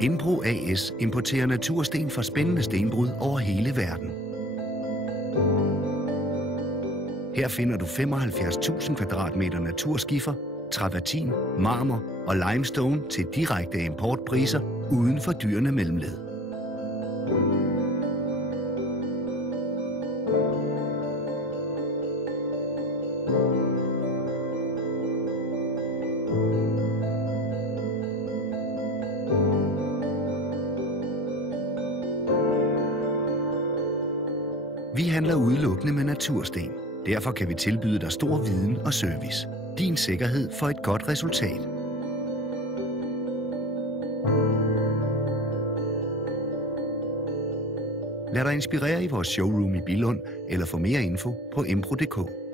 Inpro AS importerer natursten fra spændende stenbrud over hele verden. Her finder du 75.000 kvadratmeter naturskifer, travertin, marmor og limestone til direkte importpriser uden fordyrende mellemled. Vi handler udelukkende med natursten. Derfor kan vi tilbyde dig stor viden og service. Din sikkerhed for et godt resultat. Lad dig inspirere i vores showroom i Billund, eller få mere info på impro.dk.